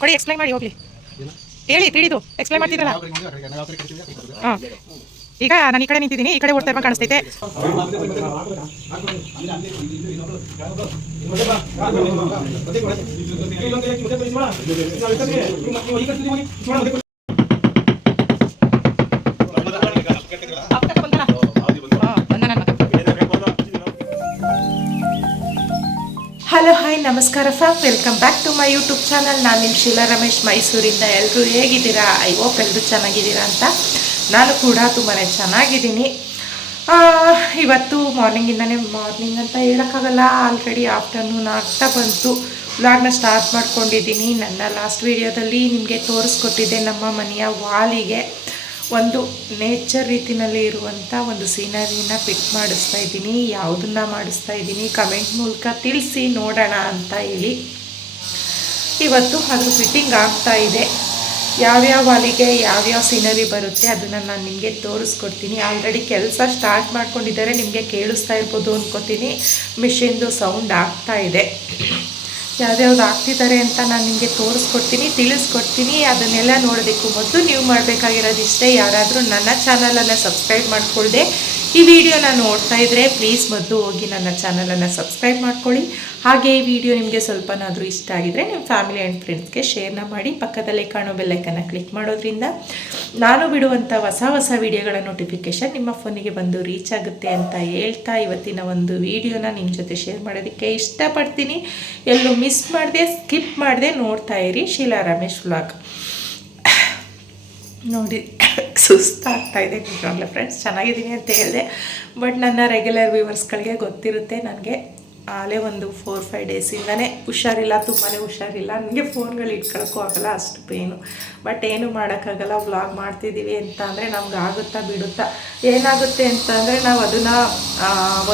ಕೊಡಿ ಎಕ್ಸ್ಪ್ಲೈನ್ ಮಾಡಿ, ಹೋಗ್ಲಿ. ಹೇಳಿ, ತಿಳಿದು ಎಕ್ಸ್ಪ್ಲೈನ್ ಮಾಡ್ತಿದ್ರಲ್ಲ? ಈಗ ನಾನು ಈ ಕಡೆ ನಿಂತಿದ್ದೀನಿ, ಈ ಕಡೆ ಓಡ್ತಾ ಇರೋ ಕಾಣಿಸ್ತೈತೆ. ಹಲೋ ಹಾಯ್ ನಮಸ್ಕಾರ fam welcome back to my YouTube channel ನಾನು ನಿಮ್ಮ ಶೀಲಾ ರಮೇಶ್. ಮೈಸೂರಿಂದ ಎಲ್ಲರೂ ಹೇಗಿದ್ದೀರಾ? ಐ ಹೋಪ್ ಎಲ್ಲರೂ ಚೆನ್ನಾಗಿದ್ದೀರಾ ಅಂತ. ನಾನು ಕೂಡ ತುಂಬಾ ಚೆನ್ನಾಗಿದ್ದೀನಿ. ಇವತ್ತು ಮಾರ್ನಿಂಗಿಂದನೇ ಮಾರ್ನಿಂಗ್ ಅಂತ ಹೇಳೋಕ್ಕಾಗಲ್ಲ. ಆಲ್ರೆಡಿ ಆಫ್ಟರ್ನೂನ್ ಆಗ್ತಾ ಬಂತು. ವ್ಲಾಗ್ನ ಸ್ಟಾರ್ಟ್ ಮಾಡ್ಕೊಂಡಿದ್ದೀನಿ. ನನ್ನ ಲಾಸ್ಟ್ ವಿಡಿಯೋದಲ್ಲಿ ನಿಮಗೆ ತೋರಿಸ್ಕೊಟ್ಟಿದ್ದೆ ನಮ್ಮ ಮನೆಯ ವಾಲಿಗೆ. ಒಂದು ನೇಚರ್ ರೀತಿನಲ್ಲಿ ಇರುವಂಥ ಒಂದು ಸೀನರಿನ ಪಿಕ್ ಮಾಡಿಸ್ತಾ ಇದ್ದೀನಿ. ಯಾವುದನ್ನ ಮಾಡಿಸ್ತಾ ಇದ್ದೀನಿ ಕಮೆಂಟ್ ಮೂಲಕ ತಿಳಿಸಿ ನೋಡೋಣ ಅಂತ ಹೇಳಿ. ಇವತ್ತು ಅದು ಫಿಟ್ಟಿಂಗ್ ಆಗ್ತಾ ಇದೆ. ಯಾವ್ಯಾವ ವಾಲಿಗೆ ಯಾವ್ಯಾವ ಸೀನರಿ ಬರುತ್ತೆ ಅದನ್ನು ನಾನು ನಿಮಗೆ ತೋರಿಸ್ಕೊಡ್ತೀನಿ. ಆಲ್ರೆಡಿ ಕೆಲಸ ಸ್ಟಾರ್ಟ್ ಮಾಡ್ಕೊಂಡಿದ್ದಾರೆ, ನಿಮಗೆ ಕೇಳಿಸ್ತಾ ಇರ್ಬೋದು ಅಂದ್ಕೋತೀನಿ ಮಿಷಿನ್ದು ಸೌಂಡ್ ಆಗ್ತಾ ಇದೆ. ಯಾವ್ಯಾವ್ದು ಆಗ್ತಿದ್ದಾರೆ ಅಂತ ನಾನು ನಿಮಗೆ ತೋರಿಸ್ಕೊಡ್ತೀನಿ, ತಿಳಿಸ್ಕೊಡ್ತೀನಿ, ಅದನ್ನೆಲ್ಲ ನೋಡೋದಕ್ಕೂ ಮೊದಲು ನೀವು ಮಾಡಬೇಕಾಗಿರೋದು ಇಷ್ಟೇ ಯಾರಾದರೂ ನನ್ನ ಚಾನಲನ್ನು ಸಬ್ಸ್ಕ್ರೈಬ್ ಮಾಡ್ಕೊಳ್ಳದೆ ಈ ವಿಡಿಯೋನ ನೋಡ್ತಾ ಇದ್ದರೆ ಪ್ಲೀಸ್ ಮೊದಲು ಹೋಗಿ ನನ್ನ ಚಾನಲನ್ನು ಸಬ್ಸ್ಕ್ರೈಬ್ ಮಾಡ್ಕೊಳ್ಳಿ. ಹಾಗೆ ಈ ವಿಡಿಯೋ ನಿಮಗೆ ಸ್ವಲ್ಪನಾದರೂ ಇಷ್ಟ ಆಗಿದ್ರೆ ನಿಮ್ಮ ಫ್ಯಾಮಿಲಿ ಆ್ಯಂಡ್ ಫ್ರೆಂಡ್ಸ್ಗೆ ಶೇರ್ನ ಮಾಡಿ. ಪಕ್ಕದಲ್ಲೇ ಕಾಣೋ ಬೆಲ್ಲೈಕನ್ನು ಕ್ಲಿಕ್ ಮಾಡೋದ್ರಿಂದ ನಾನು ಬಿಡುವಂಥ ಹೊಸ ಹೊಸ ವಿಡಿಯೋಗಳ ನೋಟಿಫಿಕೇಷನ್ ನಿಮ್ಮ ಫೋನಿಗೆ ಬಂದು ರೀಚ್ ಆಗುತ್ತೆ ಅಂತ ಹೇಳ್ತಾ ಇವತ್ತಿನ ಒಂದು ವಿಡಿಯೋನ ನಿಮ್ಮ ಜೊತೆ ಶೇರ್ ಮಾಡೋದಕ್ಕೆ ಇಷ್ಟಪಡ್ತೀನಿ. ಎಲ್ಲೂ ಮಿಸ್ ಮಾಡಿದೆ ಸ್ಕಿಪ್ ಮಾಡಿದೆ ನೋಡ್ತಾ ಇರಿ ಶೀಲಾ ರಮೇಶ್ ವ್ಲಾಗ್ ನೋಡಿ, ಸುಸ್ತಾಗ್ತಾ ಇದೆ ಫ್ರೆಂಡ್ಸ್ ಚೆನ್ನಾಗಿದ್ದೀನಿ ಅಂತ ಹೇಳಿದೆ. ಬಟ್ ನನ್ನ ರೆಗ್ಯುಲರ್ ವ್ಯೂವರ್ಸ್ಗಳಿಗೆ ಗೊತ್ತಿರುತ್ತೆ, ನನಗೆ ಆಲೇ ಒಂದು ಫೋರ್ ಫೈವ್ ಡೇಸಿಂದನೇ ಹುಷಾರಿಲ್ಲ ತುಂಬಾ ಹುಷಾರಿಲ್ಲ. ನನಗೆ ಫೋನ್ಗಳು ಇಟ್ಕೊಳಕ್ಕೂ ಆಗಲ್ಲ, ಅಷ್ಟು ಪೇನು ಬಟ್ ಏನು ಮಾಡೋಕ್ಕಾಗಲ್ಲ ವ್ಲಾಗ್ ಮಾಡ್ತಿದ್ದೀವಿ ಅಂತ ಅಂದರೆ ನಮ್ಗೆ ಆಗುತ್ತಾ ಬಿಡುತ್ತಾ? ಏನಾಗುತ್ತೆ ಅಂತ ಅಂದರೆ ನಾವು ಅದನ್ನು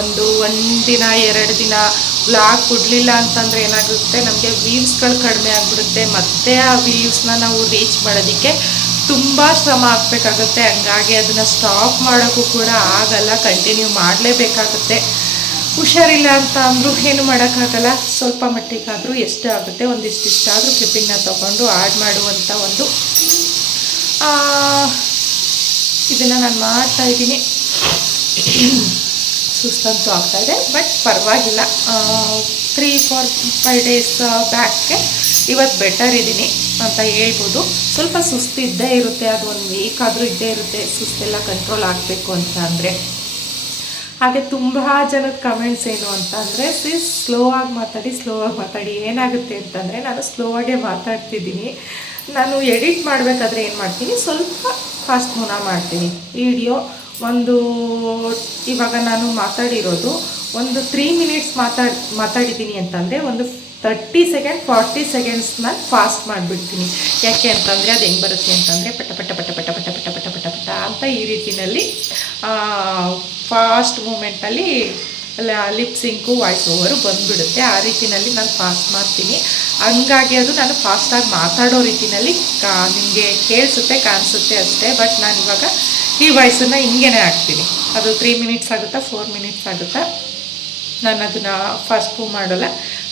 ಒಂದು ಒಂದು ದಿನ, ಎರಡು ದಿನ ವ್ಲಾಗ್ ಕೊಡಲಿಲ್ಲ ಅಂತಂದರೆ ಏನಾಗುತ್ತೆ? ನಮಗೆ ವ್ಯೂವ್ಸ್ಗಳು ಕಡಿಮೆ ಆಗಿಬಿಡುತ್ತೆ. ಮತ್ತು ಆ ವ್ಯೂವ್ಸ್ನ ನಾವು ರೀಚ್ ಮಾಡೋದಕ್ಕೆ ತುಂಬ ಶ್ರಮ ಆಗಬೇಕಾಗುತ್ತೆ. ಹಂಗಾಗಿ ಅದನ್ನು ಸ್ಟಾಪ್ ಮಾಡೋಕ್ಕೂ ಕೂಡ ಆಗಲ್ಲ ಕಂಟಿನ್ಯೂ ಮಾಡಲೇಬೇಕಾಗುತ್ತೆ. ಹುಷಾರಿಲ್ಲ ಅಂತ ಅಂದರೂ ಏನು ಮಾಡೋಕ್ಕಾಗಲ್ಲ. ಸ್ವಲ್ಪ ಮಟ್ಟಿಗಾದರೂ ಎಷ್ಟು ಆಗುತ್ತೆ ಒಂದಿಷ್ಟಿಷ್ಟಾದರೂ ಕ್ಲಿಪ್ಪಿಂಗ್ನ ತೊಗೊಂಡು ಆಡ್ ಮಾಡುವಂಥ ಒಂದು ಇದನ್ನು ನಾನು ಮಾಡ್ತಾ ಇದ್ದೀನಿ. ಸುಸ್ತಂತೂ ಆಗ್ತಾಯಿದೆ ಬಟ್ ಪರವಾಗಿಲ್ಲ. ತ್ರೀ ಫೋರ್ ಫೈವ್ ಡೇಸ್ ಬ್ಯಾಕ್ಗೆ ಇವತ್ತು ಬೆಟರ್ ಇದ್ದೀನಿ ಅಂತ ಹೇಳ್ಬೋದು. ಸ್ವಲ್ಪ ಸುಸ್ತು ಇದ್ದೇ ಇರುತ್ತೆ, ಅದು ಒಂದು ವೀಕ್ ಆದರೂ ಇದ್ದೇ ಇರುತ್ತೆ, ಸುಸ್ತೆಲ್ಲ ಕಂಟ್ರೋಲ್ ಆಗಬೇಕು ಅಂತ ಅಂದರೆ. ಹಾಗೆ ತುಂಬ ಜನದ ಕಮೆಂಟ್ಸ್ ಏನು ಅಂತ ಅಂದರೆ ಸಿ ಸ್ಲೋ ಆಗಿ ಮಾತಾಡಿ ಸ್ಲೋ ಆಗಿ ಮಾತಾಡಿ, ಏನಾಗುತ್ತೆ ಅಂತಂದರೆ, ನಾನು ಸ್ಲೋ ಆಗೇ ಮಾತಾಡ್ತಿದ್ದೀನಿ. ನಾನು ಎಡಿಟ್ ಮಾಡಬೇಕಾದ್ರೆ ಏನು ಮಾಡ್ತೀನಿ? ಸ್ವಲ್ಪ ಫಾಸ್ಟ್ ಮುನ ಮಾಡ್ತೀನಿ. ವಿಡಿಯೋ ಒಂದು, ಇವಾಗ ನಾನು ಮಾತಾಡಿರೋದು ಒಂದು ತ್ರೀ ಮಿನಿಟ್ಸ್ ಮಾತಾಡ್, ಮಾತಾಡಿದ್ದೀನಿ ಅಂತಂದರೆ, ಒಂದು ತರ್ಟಿ ಸೆಕೆಂಡ್ ಫಾರ್ಟಿ ಸೆಕೆಂಡ್ಸ್ನ ಫಾಸ್ಟ್ ಮಾಡಿಬಿಡ್ತೀನಿ. ಯಾಕೆ ಅಂತಂದರೆ ಅದು ಹೆಂಗೆ ಬರುತ್ತೆ ಅಂತಂದರೆ ಪಟ ಪಟ ಪಟ ಪಟ ಪಟ ಪಟ ಪಟ ಪಟ ಪಟ ಅಂತ ಈ ರೀತಿಯಲ್ಲಿ ಫಾಸ್ಟ್ ಮೂಮೆಂಟಲ್ಲಿ ಲಿಪ್ ಸಿಂಕು ವಾಯ್ಸ್ ಓವರು ಬಂದುಬಿಡುತ್ತೆ. ಆ ರೀತಿಯಲ್ಲಿ ನಾನು ಫಾಸ್ಟ್ ಮಾಡ್ತೀನಿ. ಹಂಗಾಗಿ ಅದು ನಾನು ಫಾಸ್ಟಾಗಿ ಮಾತಾಡೋ ರೀತಿಯಲ್ಲಿ ಕಾ, ನಿಮಗೆ ಕೇಳಿಸುತ್ತೆ, ಕಾಣಿಸುತ್ತೆ ಅಷ್ಟೇ. ಬಟ್ ನಾನು ಇವಾಗ ಈ ವಾಯ್ಸನ್ನು ಹಿಂಗೇನೆ ಹಾಕ್ತೀನಿ. ಅದು ತ್ರೀ ಮಿನಿಟ್ಸ್ ಆಗುತ್ತಾ ಫೋರ್ ಮಿನಿಟ್ಸ್ ಆಗುತ್ತಾ? ನಾನು ಅದನ್ನು ಫಾಸ್ಟ್ ಮೂವ್ ಮಾಡೋಲ್ಲ.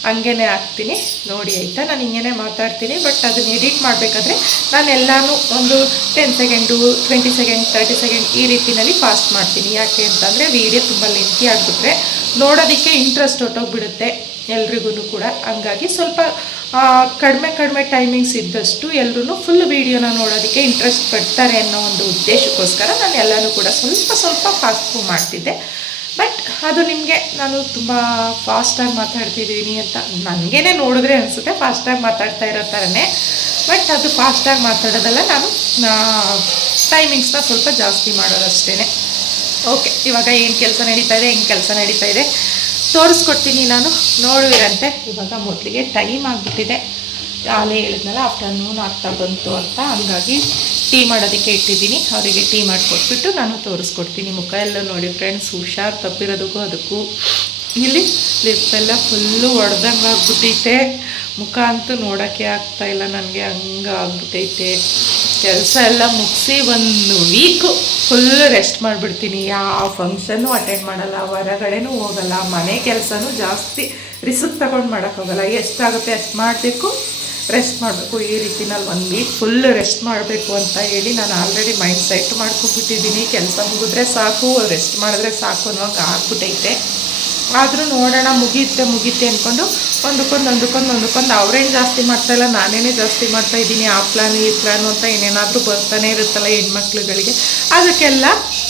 ಹಂಗೇ ಹಾಕ್ತೀನಿ. ನೋಡಿ ಆಯಿತಾ, ನಾನು ಹಿಂಗೇ ಮಾತಾಡ್ತೀನಿ ಬಟ್ ಅದನ್ನ ಎಡಿಟ್ ಮಾಡಬೇಕಾದ್ರೆ ನಾನು ಎಲ್ಲನೂ ಒಂದು ten second twenty second thirty second ಈ ರೀತಿಯಲ್ಲಿ ಫಾಸ್ಟ್ ಮಾಡ್ತೀನಿ. ಯಾಕೆ ಅಂತಂದರೆ ವೀಡಿಯೋ ತುಂಬ ಲೆಂತಿ ಆಗಿಬಿಟ್ರೆ ನೋಡೋದಕ್ಕೆ ಇಂಟ್ರೆಸ್ಟ್ ಹೊಟ್ಟೋಗ್ಬಿಡುತ್ತೆ ಎಲ್ರಿಗೂ ಕೂಡ. ಹಂಗಾಗಿ ಸ್ವಲ್ಪ ಕಡಿಮೆ ಕಡಿಮೆ ಟೈಮಿಂಗ್ಸ್ ಇದ್ದಷ್ಟು ಎಲ್ಲರೂ ಫುಲ್ ವೀಡಿಯೋನ ನೋಡೋದಕ್ಕೆ ಇಂಟ್ರೆಸ್ಟ್ ಪಡ್ತಾರೆ ಅನ್ನೋ ಒಂದು ಉದ್ದೇಶಕ್ಕೋಸ್ಕರ ನಾನು ಎಲ್ಲನೂ ಕೂಡ ಸ್ವಲ್ಪ ಸ್ವಲ್ಪ ಫಾಸ್ಟ್ ಮಾಡ್ತಿದ್ದೆ. ಬಟ್ ಅದು ನಿಮಗೆ ನಾನು ತುಂಬ ಫಾಸ್ಟಾಗಿ ಮಾತಾಡ್ತಿದ್ದೀನಿ ಅಂತ ನನಗೇನೆ ನೋಡಿದ್ರೆ ಅನಿಸುತ್ತೆ. ಫಾಸ್ಟಾಗಿ ಮಾತಾಡ್ತಾ ಇರೋ ಥರನೇ ಬಟ್ ಅದು ಫಾಸ್ಟಾಗಿ ಮಾತಾಡೋದಲ್ಲ ನಾನು ಟೈಮಿಂಗ್ಸ್ನ ಸ್ವಲ್ಪ ಜಾಸ್ತಿ ಮಾಡೋದಷ್ಟೇ ಓಕೆ ಇವಾಗ ಏನು ಕೆಲಸ ನಡೀತಾ ಇದೆ, ಹೆಂಗೆ ಕೆಲಸ ನಡೀತಾ ಇದೆ ತೋರಿಸ್ಕೊಡ್ತೀನಿ ನಾನು. ನೋಡುವಿರಂತೆ. ಇವಾಗ ಮೊದಲಿಗೆ ಟೈಮ್ ಆಗಿಬಿಟ್ಟಿದೆ. ಆಲೇ ಹೇಳಿದ್ನಲ್ಲ ಆಫ್ಟರ್ನೂನ್ ಆಗ್ತಾ ಬಂತು ಅಂತ. ಹಂಗಾಗಿ ಟೀ ಮಾಡೋದಕ್ಕೆ ಇಟ್ಟಿದ್ದೀನಿ. ಅವರಿಗೆ ಟೀ ಮಾಡಿಕೊಟ್ಬಿಟ್ಟು ನಾನು ತೋರಿಸ್ಕೊಡ್ತೀನಿ. ಮುಖ ಎಲ್ಲ ನೋಡಿ ಫ್ರೆಂಡ್ಸ್ ಹುಷಾರು ತಪ್ಪಿರೋದಕ್ಕೂ ಅದಕ್ಕೂ. ಇಲ್ಲಿ ಲಿಪ್ಪೆಲ್ಲ ಫುಲ್ಲು ಒಡೆದಂಗೆ ಆಗ್ಬಿಟ್ಟೈತೆ. ಮುಖ ಅಂತೂ ನೋಡೋಕ್ಕೆ ಆಗ್ತಾ ಇಲ್ಲ. ನನಗೆ ಹಂಗೆ ಆಗ್ಬಿಟ್ಟೈತೆ. ಕೆಲಸ ಎಲ್ಲ ಮುಗಿಸಿ ಒಂದು ವೀಕು ಫುಲ್ ರೆಸ್ಟ್ ಮಾಡಿಬಿಡ್ತೀನಿ. ಯಾವ ಫಂಕ್ಷನ್ನು ಅಟೆಂಡ್ ಮಾಡಲ್ಲ, ಹೊರಗಡೆನೂ ಹೋಗಲ್ಲ, ಮನೆ ಕೆಲಸನೂ ಜಾಸ್ತಿ ರಿಸ್ಕ್ ತಗೊಂಡು ಮಾಡೋಕ್ಕಾಗಲ್ಲ ಎಷ್ಟಾಗುತ್ತೆ ಅಷ್ಟು ಮಾಡಬೇಕು. ರೆಸ್ಟ್ ಮಾಡಬೇಕು. ಈ ರೀತಿನಲ್ಲಿ ಒಂದು ವೀಕ್ ಫುಲ್ ರೆಸ್ಟ್ ಮಾಡಬೇಕು ಅಂತ ಹೇಳಿ ನಾನು ಆಲ್ರೆಡಿ ಮೈಂಡ್ ಸೆಟ್ ಮಾಡ್ಕೊಂಡ್ಬಿಟ್ಟಿದ್ದೀನಿ. ಕೆಲಸ ಮುಗಿದ್ರೆ ಸಾಕು ರೆಸ್ಟ್ ಮಾಡಿದ್ರೆ ಸಾಕು ಅನ್ನೋಂಗೆ ಆಗ್ಬಿಟ್ಟೈತೆ. ಆದರೂ ನೋಡೋಣ ಮುಗಿಯುತ್ತೆ ಮುಗಿಯುತ್ತೆ ಅಂದ್ಕೊಂಡು ಒಂದಕ್ಕೊಂದು ಒಂದಕ್ಕೊಂದು ಒಂದಕ್ಕೊಂದು ಅವ್ರೇನು ಜಾಸ್ತಿ ಮಾಡ್ತಾಯಿಲ್ಲ ನಾನೇನೇ ಜಾಸ್ತಿ ಮಾಡ್ತಾ ಇದ್ದೀನಿ, ಆ ಪ್ಲಾನು ಈ ಪ್ಲಾನು ಅಂತ ಏನೇನಾದರೂ ಬರ್ತಾನೆ ಇರುತ್ತಲ್ಲ ಹೆಣ್ಮಕ್ಳುಗಳಿಗೆ. ಅದಕ್ಕೆಲ್ಲ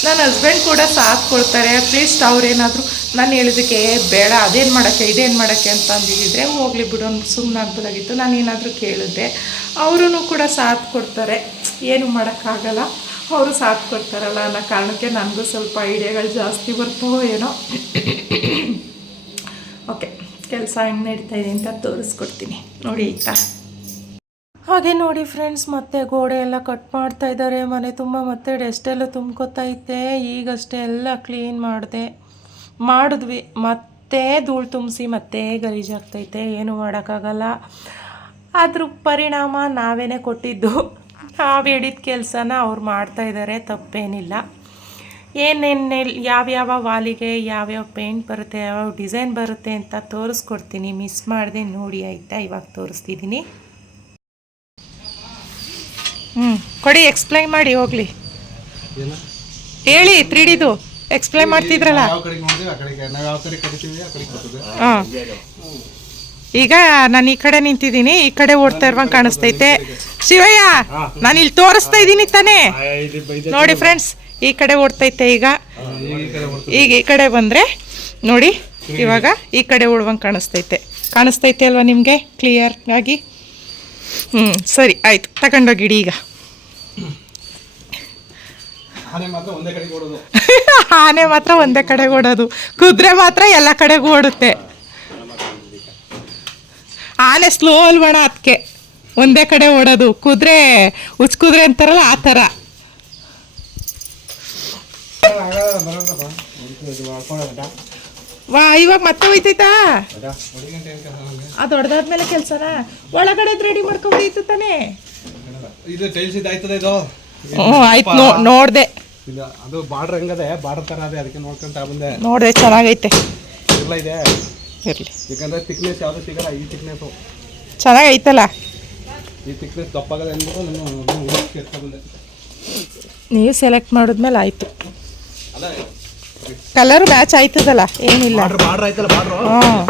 ನನ್ನ ಹಸ್ಬೆಂಡ್ ಕೂಡ ಸಾಥ್ ಕೊಡ್ತಾರೆ. ಅಟ್ಲೀಸ್ಟ್ ಅವ್ರೇನಾದರೂ ನಾನು ಹೇಳಿದಕ್ಕೆ "ಏ, ಬೇಡ ಅದೇನು ಮಾಡೋಕ್ಕೆ ಇದೇನು ಮಾಡೋಕ್ಕೆ ಅಂತ ಅಂದಿದ್ದರೆ ಹೋಗ್ಲಿ ಬಿಡು ಅಂತ ಸುಮ್ಮನೆ ಆಗ್ಬೋದಾಗಿತ್ತು ನಾನು ಏನಾದರೂ ಕೇಳಿದ್ದೆ. ಅವರೂ ಕೂಡ ಸಾಥ್ ಕೊಡ್ತಾರೆ. ಏನು ಮಾಡೋಕ್ಕಾಗಲ್ಲ. ಅವರು ಸಾಥ್ ಕೊಡ್ತಾರಲ್ಲ ಅನ್ನೋ ಕಾರಣಕ್ಕೆ ನನಗೂ ಸ್ವಲ್ಪ ಐಡಿಯಾಗಳು ಜಾಸ್ತಿ ಬರ್ತವೋ ಏನೋ. ಓಕೆ ಕೆಲಸ ಹೆಂಗೆ ನಡೀತಾ ಇದೆ ಅಂತ ತೋರಿಸ್ಕೊಡ್ತೀನಿ. ನೋಡಿ ಆಯ್ತಾ? ಹಾಗೆ ನೋಡಿ ಫ್ರೆಂಡ್ಸ್ ಮತ್ತೆ ಗೋಡೆ ಎಲ್ಲ ಕಟ್ ಮಾಡ್ತಾ ಇದ್ದಾರೆ. ಮನೆ ತುಂಬ ಮತ್ತೆ ಡೆಸ್ಟೆಲ್ಲ ಎಲ್ಲ ತುಂಬ್ಕೊತೈತೆ ಈಗಷ್ಟೇ ಎಲ್ಲ ಕ್ಲೀನ್ ಮಾಡಿದೆ. ಮಾಡಿದ್ವಿ. ಮತ್ತೆ ಧೂಳು ತುಂಬಿಸಿ ಮತ್ತೆ ಗಲೀಜಾಗ್ತೈತೆ ಏನು ಮಾಡೋಕ್ಕಾಗಲ್ಲ. ಅದ್ರ ಪರಿಣಾಮ ನಾವೇನೆ ಕೊಟ್ಟಿದ್ದು, ನಾವು ಹೇಳಿದ ಕೆಲಸನ ಅವ್ರು ಮಾಡ್ತಾ ಇದ್ದಾರೆ ತಪ್ಪೇನಿಲ್ಲ. ಏನೇನು ಯಾವ್ಯಾವ ವಾಲಿಗೆ ಯಾವ್ಯಾವ ಪೇಂಟ್ ಬರುತ್ತೆ, ಯಾವ್ಯಾವ ಡಿಸೈನ್ ಬರುತ್ತೆ ಅಂತ ತೋರಿಸ್ಕೊಡ್ತೀನಿ. ಮಿಸ್ ಮಾಡಿದೆ, ನೋಡಿ ಆಯಿತಾ? ಇವಾಗ ತೋರಿಸ್ತಿದ್ದೀನಿ ಹ್ಞೂ ಕೊಡಿ ಎಕ್ಸ್ಪ್ಲೈನ್ ಮಾಡಿ ಹೋಗ್ಲಿ. ಹೇಳಿ ತ್ರೀ ಡಿದು ಎಕ್ಸ್ಪ್ಲೈನ್ ಮಾಡ್ತಿದ್ರಲ್ಲ. ಹಾಂ. ಈಗ ನಾನು ಈ ಕಡೆ ನಿಂತಿದ್ದೀನಿ ಈ ಕಡೆ ಓಡ್ತಾ ಇರುವಂಗೆ ಕಾಣಿಸ್ತೈತೆ ಶಿವಯ್ಯ ನಾನು ಇಲ್ಲಿ ತೋರಿಸ್ತಾ ಇದ್ದೀನಿ ತಾನೇ. ನೋಡಿ ಫ್ರೆಂಡ್ಸ್ ಈ ಕಡೆ ಓಡ್ತೈತೆ ಈಗ. ಈಗ ಈ ಕಡೆ ಬಂದರೆ ನೋಡಿ ಇವಾಗ ಈ ಕಡೆ ಓಡುವಂಗೆ ಕಾಣಿಸ್ತೈತೆ ಕಾಣಿಸ್ತೈತೆ ಅಲ್ವಾ ನಿಮಗೆ? ಕ್ಲಿಯರ್ ಆಗಿ? ಹ್ಞೂ ಸರಿ ಆಯಿತು. ತಗೊಂಡೋಗಿಡಿ ಈಗ. ಆನೆ ಮಾತ್ರ ಒಂದೇ ಕಡೆಗೆ ಓಡೋದು. ಕುದುರೆ ಮಾತ್ರ ಎಲ್ಲ ಕಡೆಗೂ ಓಡುತ್ತೆ. ಆನೆ ಸ್ಲೋ ಅಲ್ವಣ ಅದಕ್ಕೆ ಒಂದೇ ಕಡೆ ಓಡೋದು. ಕುದುರೆ ಉಚ್ ಕುದುರೆ ಅಂತಾರಲ್ಲ ಆ ಥರ. ವಾ ಇವಾಗ ಮತ್ತೆ ಹೋಯ್ತೈತಾ? ಅದು ಹೊಡೆದಾದ್ಮೇಲೆ ಕೆಲಸನ? ಒಳಗಡೆ ರೆಡಿ ಮಾಡ್ಕೊಂಡು ತಾನೇ? ಇದು ಟೈಲ್ಸ್ ಇದು ಆಯ್ತದ ಇದು? ಹ್ಞೂ ಆಯ್ತು ನೋ ನೋಡಿದೆ. ಇಲ್ಲ ಅದು ಬಾರ್ಡರ್ ಹೆಂಗದೆ ಬಾರ್ಡರ್ ಥರ ಅದೇ ಅದಕ್ಕೆ ನೋಡ್ಕೊಂತ ಬಂದೆ. ನೋಡಿದೆ ಚೆನ್ನಾಗೈತೆ. ಇಲ್ಲ ಇದೆ? ಇರಲಿ. ಯಾಕಂದ್ರೆ ತಿಕ್ನೆಸ್ ಯಾವುದು ಸಿಗಲ್ಲ ಈ ತಿಕ್ನೆಸ್ಸು ಚೆನ್ನಾಗೈತಲ್ಲ? ಈ ತಿಕ್ನೆಸ್ ದಪ್ಪಾಗದೆ ಅಂದ್ಬಿಟ್ಟು ನಾನು ಬಂದೆ. ನೀವು ಸೆಲೆಕ್ಟ್ ಮಾಡಿದ್ಮೇಲೆ ಆಯಿತು. ಅದೇ ಕಲರ್ ಮ್ಯಾಚ್ ಆಯ್ತದಲ್ಲ ಏನಿಲ್ಲ. ಬಾರ್ಡರ್ ಬಾರ್ಡರ್ ಆಯ್ತಲ್ಲ ಬಾರ್ಡರ್ ಹಾಂ.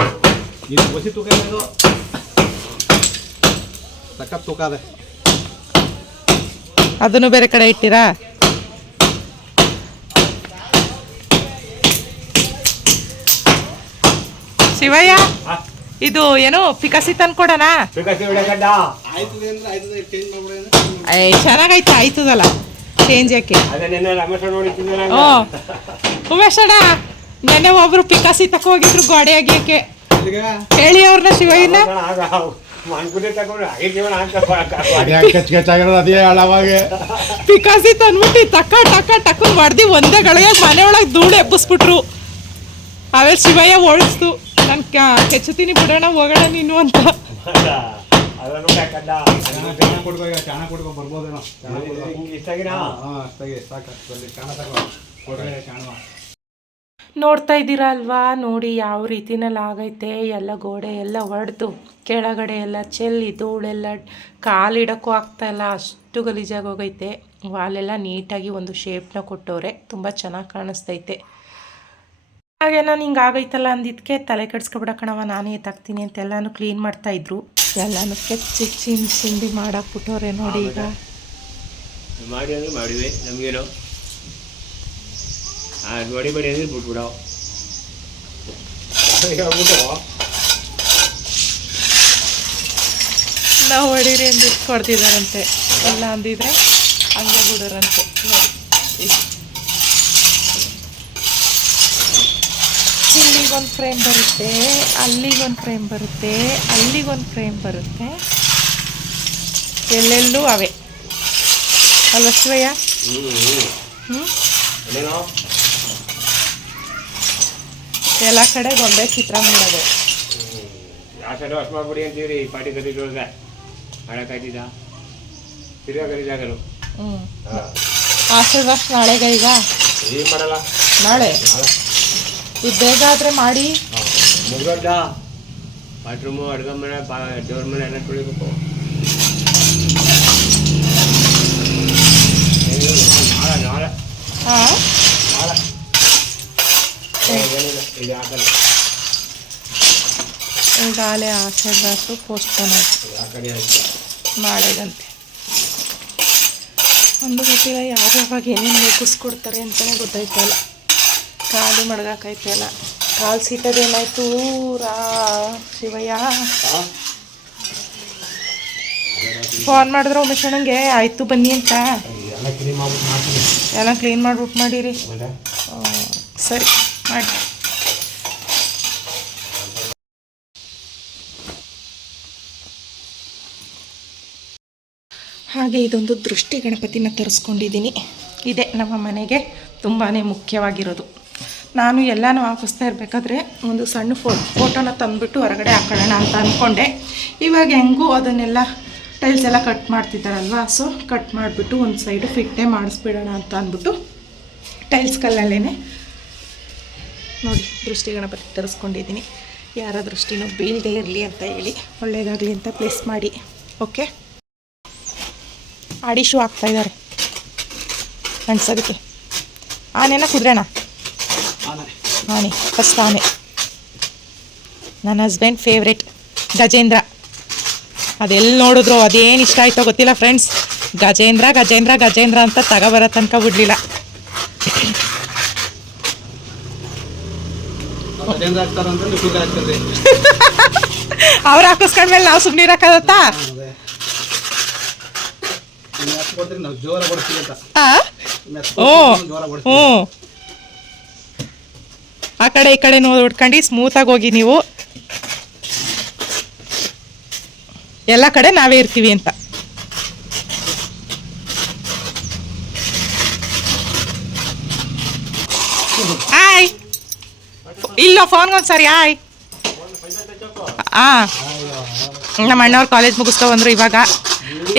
ಇದು ಬಸಿ ತೂಕ ಇದು ಸಖತ್ ತೂಕ ಅದೇ ಅದನ್ನು ಬೇರೆ ಕಡೆ ಇಟ್ಟಿರಾ? ಶಿವಯ್ಯ ಇದು ಏನು ಪಿಕಾಸಿ ತಂದ್ಕೊಡೋಣ ಚೆನ್ನಾಗೈತೆ ಆಯ್ತದಲ್ಲ. ಚೇಂಜ್ ಯಾಕೆ? ಹ್ಞೂ ಉಮೇಶ್ ಅಣ್ಣ ನೆನ್ನೆ ಒಬ್ರು ಪಿಕಾಸಿ ತಕ ಹೋಗಿದ್ರು ಗೋಡೆ ಆಗಿಯಕ್ಕೆ ಹೇಳಿ ಅವ್ರನ್ನ ಶಿವಯ್ಯನ. ಪಿಕಾಸಿ ತಂದ್ಬಿಟ್ಟು ತಕ್ಕ ಟಕ ಟಕ್ಕ ಮಾಡ್ದಿ ಒಂದೇ ಗಳಿಗೆ ಮನೆ ಒಳಗೆ ಧೂಳು ಎಬ್ಬಿಸ್ಬಿಟ್ರು. ಆಮೇಲೆ ಶಿವಯ್ಯ ಓಡಿಸ್ತು. ನಾನು ಕೆಚ್ಚುತ್ತೀನಿ ಬಿಡೋಣ ಹೋಗೋಣ ನೀನು ಅಂತ. ಚಾಣ ಕೊಡ್ಕೋ ಕಾಣ ತಗೋ. ಕೊಡ್ರೆ ಬರ್ಬೋದೇನೋ ನೋಡ್ತಾ ಇದ್ದೀರಾ ಅಲ್ವಾ ನೋಡಿ ಯಾವ ರೀತಿನಲ್ಲಿ ಆಗೈತೆ. ಎಲ್ಲ ಗೋಡೆ ಎಲ್ಲ ಒಡೆದು, ಕೆಳಗಡೆ ಎಲ್ಲ ಚೆಲ್ಲಿ, ಧೂಳೆಲ್ಲ ಕಾಲಿಡೋಕ್ಕೂ ಆಗ್ತಾಯಿಲ್ಲ ಅಷ್ಟು ಗಲೀಜಾಗಿ ಹೋಗೈತೆ. ವಾಲೆಲ್ಲ ನೀಟಾಗಿ ಒಂದು ಶೇಪ್ನ ಕೊಟ್ಟವ್ರೆ. ತುಂಬ ಚೆನ್ನಾಗಿ ಕಾಣಿಸ್ತೈತೆ. ಹಾಗೆ ನಾನು ಹಿಂಗೆ ಆಗೈತಲ್ಲ ಅಂದಿದ್ದಕ್ಕೆ ತಲೆ ಕಣವ ನಾನೇ ತಾಕ್ತೀನಿ ಅಂತ ಎಲ್ಲನೂ ಕ್ಲೀನ್ ಮಾಡ್ತಾಯಿದ್ರು ಎಲ್ಲನೂ ಕೆಚ್ಚಿ, ಚಿಂದಿ ಮಾಡಾಕ್ಬಿಟ್ಟವ್ರೆ ನೋಡಿ ಈಗ. ಮಾಡಿ ಅಂದರೆ ಮಾಡಿವೆ. ನಮಗೇನು ಆ ಬಡಿ ಬಡಿ ಅಂದ್ರೆ ಬಿಟ್ಬಿಡೋ ಹೇಳ್ಬಿಟ್ಟು ನಾವು ಹೊಡೀರಿ ಅಂದಿದ್ದು ಕೊಡ್ತಿದಾರಂತೆ. ಎಲ್ಲ ಅಂದಿದ್ರೆ ಹಂಗೆ ಬಿಡೋರಂತೆ. ಇಲ್ಲಿಗೊಂದು ಫ್ರೇಮ್ ಬರುತ್ತೆ ಅಲ್ಲಿಗೊಂದು ಫ್ರೇಮ್ ಬರುತ್ತೆ ಅಲ್ಲಿಗೊಂದು ಫ್ರೇಮ್ ಬರುತ್ತೆ. ಎಲ್ಲೆಲ್ಲೂ ಅವೇ. ಹ್ಞೂ ಹ್ಞೂ ಎಲ್ಲ ಕಡೆ ಗೊಂಬೆ ಚಿತ್ರ ಮಾಡೋದು. ಯಾವ ಸೈಡ್ ವಾಶ್ ಮಾಡ್ಬಿಡಿ ಅಂತೀವ್ರಿ ಪಾಟಿ ಕಾಯ್ತಿದ್ದ ತಿರ್ಗಾ ಹ್ಞೂ ನಾಳೆಗ ಈಗ? ಏನು ಮಾಡಲ್ಲ? ನಾಳೆ? ನಾಳೆ. ಇದು ಬೇಗ ಆದರೆ ಮಾಡಿ. ಮುಗ್ದ ಬಾತ್ರೂಮು ಅಡುಗೆ ಮನೆ ಬಾ ದೇವ್ರ ಮನೆ ಎಲ್ಲ ತೊಳಿಬೇಕು. ನಾಳೆ ನಾಳೆ ಹಾಂ? ನಾಳೆ ಈಗಾಗಲೇ ಪೋಸ್ಟ್ಪೋನ್ ಆಯ್ತು ಆ ಕಡೆ ಆಯ್ತು. ನಾಳೆಗಂತೆ ಒಂದು ಗೊತ್ತಿಲ್ಲ ಯಾವಾಗ ಏನೇನು ಮುಗಿಸ್ಕೊಡ್ತಾರೆ ಅಂತಲೇ ಗೊತ್ತಾಯ್ತಲ್ಲ ಕಾಲು ಮಡಗಾಕೈತಲ್ಲ ಕಾಲು ಸೀಟದೇನಾಯ್ತು ರಾ ಶಿವಯ್ಯ? ಫೋನ್ ಮಾಡಿದ್ರೆ ಉಮೇಶ್ ಅಣ್ಣಂಗೆ ಆಯಿತು ಬನ್ನಿ ಅಂತ. ಎಲ್ಲ ಕ್ಲೀನ್ ಮಾಡ್ಬಿಟ್ಟು ಮಾಡಿರಿ. ಸರಿ. ಮಾಡಿ ಹಾಗೆ ಇದೊಂದು ದೃಷ್ಟಿ ಗಣಪತಿನ ತರಿಸ್ಕೊಂಡಿದ್ದೀನಿ. ಇದೆ ನಮ್ಮ ಮನೆಗೆ ತುಂಬಾ ಮುಖ್ಯವಾಗಿರೋದು. ನಾನು ಎಲ್ಲನೂ ಹಾಕಿಸ್ತಾ ಇರಬೇಕಾದ್ರೆ ಒಂದು ಸಣ್ಣ ಫೋ, ಫೋಟೋನ ತಂದುಬಿಟ್ಟು ಹೊರಗಡೆ ಹಾಕೊಳ್ಳೋಣ ಅಂತ ಅಂದ್ಕೊಂಡೆ ಇವಾಗ ಹೆಂಗೂ ಅದನ್ನೆಲ್ಲ ಟೈಲ್ಸ್ ಎಲ್ಲ ಕಟ್ ಮಾಡ್ತಿದ್ದಾರಲ್ವಾ? ಸೊ ಕಟ್ ಮಾಡಿಬಿಟ್ಟು ಒಂದು ಸೈಡು ಫಿಟ್ಟೆ ಮಾಡಿಸ್ಬಿಡೋಣ ಅಂತ ಅಂದ್ಬಿಟ್ಟು ಟೈಲ್ಸ್ ಕಲ್ಲಲ್ಲೇ ನೋಡಿ ದೃಷ್ಟಿ ಗಣಪತಿ ತರಿಸ್ಕೊಂಡಿದ್ದೀನಿ. ಯಾರ ದೃಷ್ಟಿನೂ ಬೀಳದೇ ಇರಲಿ ಅಂತ ಹೇಳಿ ಒಳ್ಳೆಯದಾಗಲಿ ಅಂತ ಪ್ಲೇಸ್ ಮಾಡಿ. ಓಕೆ ಆಡಿಶು ಹಾಕ್ತಾ ಇದ್ದಾರೆ. ಅನ್ಸೋದಕ್ಕೆ ಆನೆನ ಕುದ್ರೆಣ ಆನೆ. ಫಸ್ಟ್ ಆನೆ. ನನ್ನ ಹಸ್ಬೆಂಡ್ ಫೇವ್ರೆಟ್ ಗಜೇಂದ್ರ. ಅದೆಲ್ಲಿ ನೋಡಿದ್ರು ಅದೇನು ಇಷ್ಟ ಆಯ್ತೋ ಗೊತ್ತಿಲ್ಲ ಫ್ರೆಂಡ್ಸ್ ಗಜೇಂದ್ರ ಗಜೇಂದ್ರ ಗಜೇಂದ್ರ ಅಂತ ತಗೋಬರೋ ತನಕ ಬಿಡಲಿಲ್ಲ ಅದೇನ್ ಆಗ್ತಾರಂದ್ರೆ ನೀವು ಕೂದಲು ಹಾಕ್ತೀರಿ ಅವ್ರು ಹಾಕಿಸ್ಕೊಂಡ್ಮೇಲೆ ನಾವು ಸುಮ್ಮನೆ ಇರೋಕ್ಕಾಗತ್ತಾ? ಹ್ಞೂ ಆ ಕಡೆ ಈ ಕಡೆ ನೋಡ್ಕೊಂಡು ಸ್ಮೂತಾಗಿ ಹೋಗಿ ನೀವು. ಎಲ್ಲ ಕಡೆ ನಾವೇ ಇರ್ತೀವಿ ಅಂತ ಆಯ್ ಇಲ್ಲ ಫೋನ್ಗೊಂದ್ಸರಿ ಆಯ್. ಆ, ನಮ್ಮ ಅಣ್ಣವ್ರು ಕಾಲೇಜ್ ಮುಗಿಸ್ತಾ ಬಂದ್ರು ಇವಾಗ.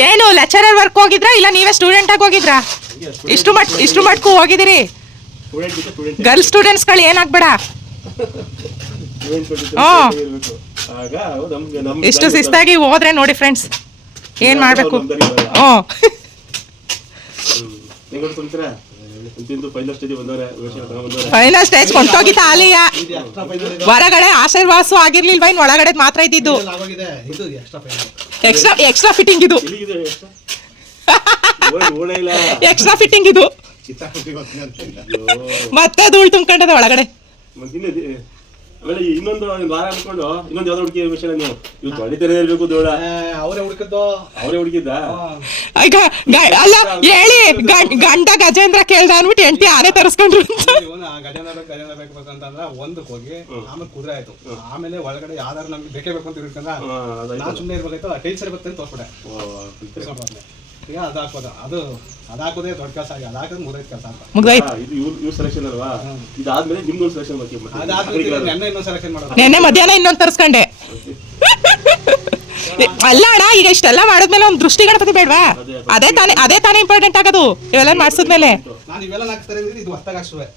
ಏನು ಲೆಕ್ಚರರ್ ವರ್ಕ್ ಹೋಗಿದ್ರಾ ಇಲ್ಲ ನೀವೇ ಸ್ಟೂಡೆಂಟಾಗಿ ಹೋಗಿದ್ರಾ? ಇಷ್ಟು ಮಟ್, ಇಷ್ಟು ಮಟ್ಕು ಹೋಗಿದ್ದೀರಿ. ಸ್ಟೂಡೆಂಟ್ಸ್ಗಳು ಏನಾಗ್ಬೇಡ? ಹಾ. ಇಷ್ಟು ಶಿಸ್ತಾಗಿ ಹೋದ್ರೆ ನೋಡಿ ಫ್ರೆಂಡ್ಸ್ ಏನು ಮಾಡಬೇಕು? ಹ್ಞೂ ಫೈನಲ್ ಸ್ಟೇಜ್ ಕೊಟ್ಟೋಗಿದ್ದ ಆಲಿಯ ಹೊರಗಡೆ ಆಶೀರ್ವಾಸ ಆಗಿರ್ಲಿಲ್ವಾ ಇನ್ನು ಒಳಗಡೆ ಮಾತ್ರ ಇದ್ದಿದ್ದು? ಎಕ್ಸ್ಟ್ರಾ ಎಕ್ಸ್ಟ್ರಾ ಫಿಟ್ಟಿಂಗ್ ಇದು. ಎಕ್ಸ್ಟ್ರಾ ಫಿಟ್ಟಿಂಗ್ ಇದು. ಮತ್ತೆ ಧೂಳು ತುಂಬ್ಕೊಂಡದ ಒಳಗಡೆ. ಆಮೇಲೆ ಇನ್ನೊಂದು ಒಂದು ವಾರ ಅನ್ಕೊಂಡು ಇನ್ನೊಂದು ಯಾವ್ದೋ ಹುಡುಕಿ ವಿಷಯ ನೀವು ಇವ್ ತೊಳಿತಾನೆ ಇರ್ಬೇಕು ದೋಳ ಅವರೇ ಹುಡುಕಿದ್ದು. ಅವರೇ ಹುಡುಕಿದ್ದ? ಈಗ ಗ- ಅಲ್ಲ ಹೇಳಿ ಗಂ- ಗಂಡ ಗಜೇಂದ್ರ ಕೇಳ್ದ ಅನ್ಬಿಟ್ಟು ಎಂಟಿ ಆನೆ ತರಿಸ್ಕೊಂಡ್ರು ಅಂತ. ಇವನು ಆ ಗಜೇಂದ್ರ ಬೇಕು ಗಜೇಂದ್ರ ಬೇಕು ಅಂತಂದ್ರೆ ಒಂದಕ್ಕೆ ಹೋಗಿ ಆಮೇಲೆ ಕುದುರೆ ಆಯ್ತು. ಆಮೇಲೆ ಒಳಗಡೆ ಯಾವ್ದಾರು ನಮ್ಗೆ ಬೇಕೇ ಬೇಕು ಅಂತ ಇರ್ಬೇಕಂದ್ರ ನಾನು ಸುಮ್ಮನೆ ಇರ್ಬೇಕಾಯ್ತು ಟೈಲ್ಸ್ ಸರಿ ಬರ್ತೇನೆ ತೋರ್ಸ್ಬಿಟ್ಟೆ. ಬಂದೆ. ಈಗ ಅದು ಹಾಕೋದು ಅದು ಅದು ಹಾಕೋದೇ ದೊಡ್ಡ ಕೆಲಸ. ಆಗಿ ಅದು ಹಾಕೋದು ಮುಗಿದೈತೆ ಕೆಲಸ ಅಂತ. ಮುಗ್ದೋಯ್ತು ಇದು ಇವ್ರ ಇವ್ರ ಸೆಲೆಕ್ಷನ್ ಅಲ್ವಾ? ಇದಾದ್ಮೇಲೆ ನಿಮ್ದು ಸೆಲೆಕ್ಷನ್ ಅದಾದ್ಮೇಲೆ ನೆನ್ನೆ ಇನ್ನೊಂದು ಸೆಲೆಕ್ಷನ್ ಮಾಡೋದು. ನೆನ್ನೆ ಮಧ್ಯಾಹ್ನ ಇನ್ನೊಂದು ತರಿಸ್ಕೊಂಡೆ. ಅಲ್ಲ ಅಣ್ಣ ಈಗ ಇಷ್ಟೆಲ್ಲ ಮಾಡಿದ್ಮೇಲೆ ಒಂದು ದೃಷ್ಟಿ ಗಣಪತಿ ಬೇಡವಾ? ಅದೇ ತಾನೇ ಅದೇ ತಾನೇ ಇಂಪಾರ್ಟೆಂಟ್ ಆಗೋದು. ಇವೆಲ್ಲ ಮಾಡಿಸಿದ್ಮೇಲೆ. ನಾನು ಇವೆಲ್ಲ ಹಾಕ್ತಾರೆ ಅಂದ್ರೆ ಇದು ಹೊತ್ತಾಗ ಅಷ್ಟೇ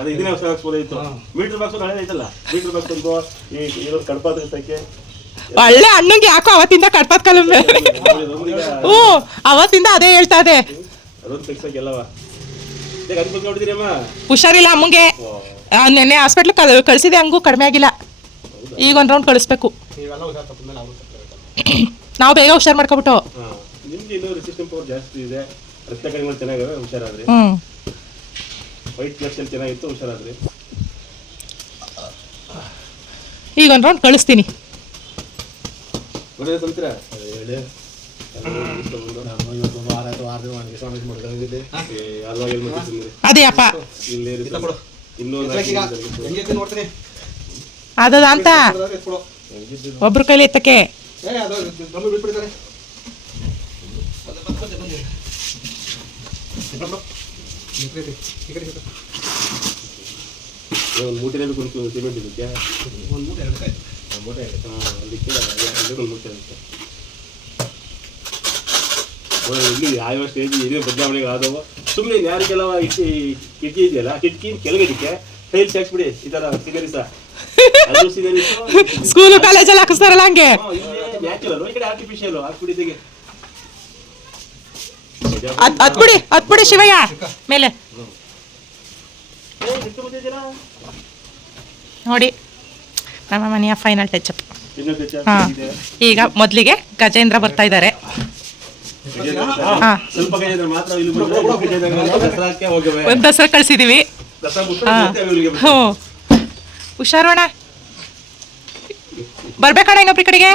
ಅದೇ ಇದನ್ನೇ ಹೊಸ ಹಾಕ್ಸ್ಬೋದಾಯ್ತು ಮೀಟರ್ ಬಾಕ್ಸ್ ಹಳೆ ಐತಲ್ಲ? ಮೀಟರ್ ಬಾಕ್ಸ್ ಒಂದು ಈ ಒಳ್ಳೆ ಅಣ್ಣಂಗೆ ಯಾಕೋ ಅವತ್ತಿಂದ ಕಟ್ಪತ್ ಮೇಲೆ? ಹ್ಞೂ ಅವತ್ತಿಂದ ಅದೇ ಹೇಳ್ತಾ ಇದೆ. ಹುಷಾರಿಲ್ಲ ಅಮ್ಮಂಗೆ. ನೆನ್ನೆ ಹಾಸ್ಪಿಟ್ಲ್ ಕಳ್ ಕಳಿಸಿದೆ ಹಂಗೂ ಕಡಿಮೆ ಆಗಿಲ್ಲ. ಈಗ ಒಂದು ರೌಂಡ್ ಕಳಿಸ್ಬೇಕು. ನಾವು ಬೇಗ ಹುಷಾರು ಮಾಡ್ಕೊಬಿಟ್ಟು. ಈಗ ಒಂದು ರೌಂಡ್ ಕಳಿಸ್ತೀನಿ. ಒಳ್ಳೆ ತಂತ್ರ ಹೇಳಿ ಆಯ್ತು ವಾರ ದಿನ ಸ್ವಾಮಿ ಮಾಡಿದ್ರೆ ಅಲ್ವಾ ಎಲ್ಲಿ ಮಾಡ್ತಿದ್ದೀರಿ ಅದೇ ಅಪ್ಪ ಇಲ್ಲೇ ಕೊಡು. ಇನ್ನೊಂದು ಹೆಂಗೈತೆ ನೋಡ್ತೀನಿ ಅದದ ಅಂತ. ಒಬ್ರ ಕೈಲಿ ಎತ್ತಕ್ಕೆ ಮೂಟೆ ಕುಂತು ಸಿಮೆಂಟ್ ಇದಕ್ಕೆ ಒಂದು ಮೂಟೆ ಎರಡು ಕಾಯಿ ಮೂಟೆ ಇಲ್ಲಿ ಯಾವ ಸ್ಟೇಜ್ ಇದೇ ಬದಲಾವಣೆಗಳು ಆದವು ಸುಮ್ಮನೆ ಕೆಲವ ಇಟ್ಟಿ ಕಿಟಕಿ ಇದೆಯಲ್ಲ ಕಿಟಕಿ ಕೆಳಗಡಿಕೆ ಟೈಲ್ಸ್ ಹಾಕ್ಬಿಡಿ ಈ ತರ ಸಿಗರಿಸ ಸ್ಕೂಲು ಕಾಲೇಜಲ್ಲಿ ಹಾಕಿಸ್ತಾರಲ್ಲ ಹಂಗೆ ನ್ಯಾಚುರಲ್ ಈ ಕಡೆ ಆರ್ಟಿಫಿಷಿಯಲ್ ಹಾಕ್ಬಿಡಿ ತೆಗೆ ಅದ್ಬಿಡಿ ಶಿವಯ್ಯ, ಮೇಲೆ? ನೋಡಿ ನಮ್ಮ ಮನೆಯ ಫೈನಲ್ ಟಚ್ ಹಾಂ. ಈಗ ಮೊದಲಿಗೆ ಗಜೇಂದ್ರ ಬರ್ತಾ ಇದ್ದಾರೆ. ಹಾಂ. ದಸರಾ ಕಳಿಸಿದ್ದೀವಿ ಹಾಂ. ಹ್ಞೂ ಹುಷಾರೋಣ ಬರ್ಬೇಕಾಣ ಇನ್ನೊಬ್ರ ಕಡೆಗೆ?